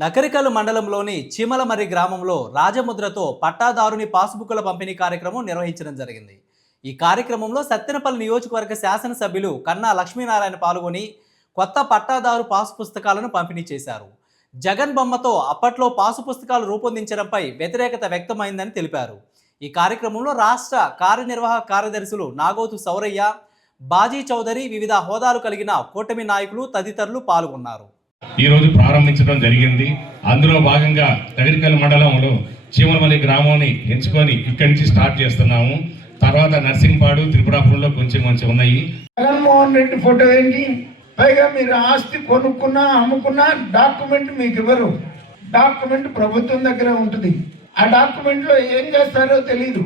నకరికల్ మండలంలోని చీమలమర్రి గ్రామంలో రాజముద్రతో పట్టాదారుని పాస్బుక్ల పంపిణీ కార్యక్రమం నిర్వహించడం జరిగింది. ఈ కార్యక్రమంలో సత్తెనపల్లి నియోజకవర్గ శాసనసభ్యులు కన్నా లక్ష్మీనారాయణ పాల్గొని కొత్త పట్టాదారు పాసు పుస్తకాలను పంపిణీ చేశారు. జగన్ బొమ్మతో అప్పట్లో పాసు పుస్తకాలు రూపొందించడంపై వ్యతిరేకత వ్యక్తమైందని తెలిపారు. ఈ కార్యక్రమంలో రాష్ట్ర కార్యనిర్వాహక కార్యదర్శులు నాగోతు సౌరయ్య, బాజీ చౌదరి, వివిధ హోదాలు కలిగిన కూటమి నాయకులు తదితరులు పాల్గొన్నారు. ఈ రోజు ప్రారంభించడం జరిగింది. అందులో భాగంగా నగరికల్ మండలంలో చీమలమల్లి గ్రామాన్ని ఎంచుకొని ఇక్కడి నుంచి స్టార్ట్ చేస్తున్నాము. తర్వాత నర్సింగ్పాడు, త్రిపురాపురంలో కొంచెం ఉన్నాయి. జగన్మోహన్ రెడ్డి ఫోటో ఏంటి? పైగా మీరు ఆస్తి కొనుక్కున్నా అమ్ముకున్నా డాక్యుమెంట్ మీకు ఇవ్వరు. డాక్యుమెంట్ ప్రభుత్వం దగ్గర ఉంటుంది. ఆ డాక్యుమెంట్ లో ఏం చేస్తారో తెలీదు,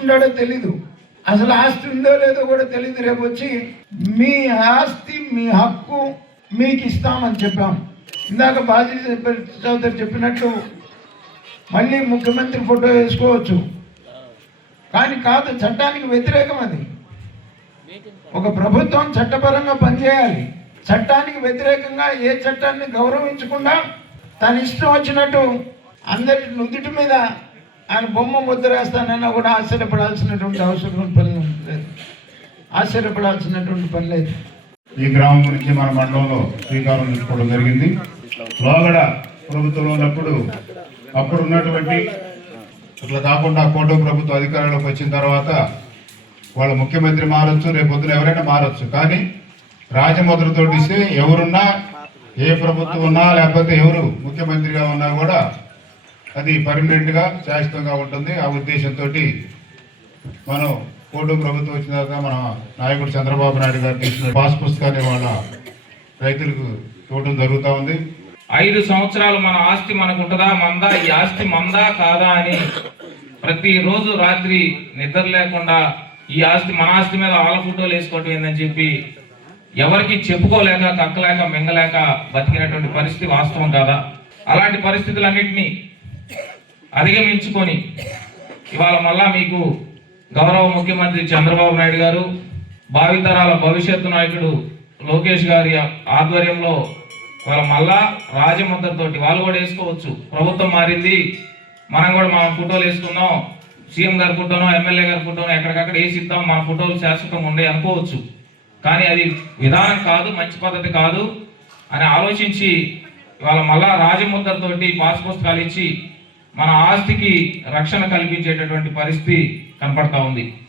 ఉండాడో తెలీదు, అసలు ఆస్తి ఉందో లేదో కూడా తెలీదు. రేపు వచ్చి మీ ఆస్తి మీ హక్కు మీకు ఇస్తామని చెప్పాం. ఇందాక బాజీ చౌదరి చెప్పినట్టు మళ్ళీ ముఖ్యమంత్రి ఫోటో వేసుకోవచ్చు, కానీ కాదు, చట్టానికి వ్యతిరేకం అది. ఒక ప్రభుత్వం చట్టపరంగా పనిచేయాలి. చట్టానికి వ్యతిరేకంగా ఏ చట్టాన్ని గౌరవించకుండా తన ఇష్టం వచ్చినట్టు అందరి నుదుటి మీద ఆయన బొమ్మ ముద్ర వేస్తానన్నా కూడా ఆశ్చర్యపడాల్సినటువంటి అవసరం పని లేదు, ఆశ్చర్యపడాల్సినటువంటి పని లేదు. ఈ గ్రామం గురించి మన మండలంలో శ్రీకారం చుట్టుకోవడం జరిగింది. లోగడ ప్రభుత్వంలో ఉన్నప్పుడు అప్పుడు ఉన్నటువంటి ఇట్లా కాకుండా కోటో ప్రభుత్వ అధికారంలోకి వచ్చిన తర్వాత వాళ్ళ ముఖ్యమంత్రి మారచ్చు, రేపొద్దున ఎవరైనా మారచ్చు, కానీ రాజముద్రతో ఇస్తే ఎవరున్నా, ఏ ప్రభుత్వం ఉన్నా, లేకపోతే ఎవరు ముఖ్యమంత్రిగా ఉన్నా కూడా అది పర్మనెంట్గా శాశ్వతంగా ఉంటుంది. ఆ ఉద్దేశంతో మనం కోటో ప్రభుత్వం వచ్చిన తర్వాత మన నాయకుడు చంద్రబాబు నాయుడు గారు తీసుకున్న పాస్ పుస్తకాన్ని వాళ్ళ రైతులకు ఇవ్వడం జరుగుతూ ఉంది. 5 సంవత్సరాలు మన ఆస్తి మనకు ఉంటుందా, మందా, ఈ ఆస్తి మందా కాదా అని ప్రతిరోజు రాత్రి నిద్ర లేకుండా ఈ ఆస్తి మన ఆస్తి మీద వాళ్ళ ఫోటోలు వేసుకోవటం ఏందని చెప్పి ఎవరికి చెప్పుకోలేక, కక్కలేక, మింగలేక బతికినటువంటి పరిస్థితి వాస్తవం కాదా? అలాంటి పరిస్థితులన్నింటినీ అధిగమించుకొని ఇవాళ మళ్ళా మీకు గౌరవ ముఖ్యమంత్రి చంద్రబాబు నాయుడు గారు, భావితరాల భవిష్యత్తు నాయకుడు లోకేష్ గారి ఆధ్వర్యంలో వాళ్ళ మళ్ళా రాజముద్రతోటి వాళ్ళు కూడా వేసుకోవచ్చు. ప్రభుత్వం మారింది, మనం కూడా మన ఫోటోలు వేసుకుందాం, సీఎం గారి ఫోటోనో ఎమ్మెల్యే గారి ఫోటోనో ఎక్కడికక్కడ వేసి ఇద్దాం, మన ఫోటోలు శాశ్వతంగా ఉండే అనుకోవచ్చు. కానీ అది విధానం కాదు, మంచి పద్ధతి కాదు అని ఆలోచించి ఇవాళ మళ్ళా రాజముద్రతోటి పాస్ పుస్తకాలు ఇచ్చి మన ఆస్తికి రక్షణ కల్పించేటటువంటి పరిస్థితి కనపడతా ఉంది.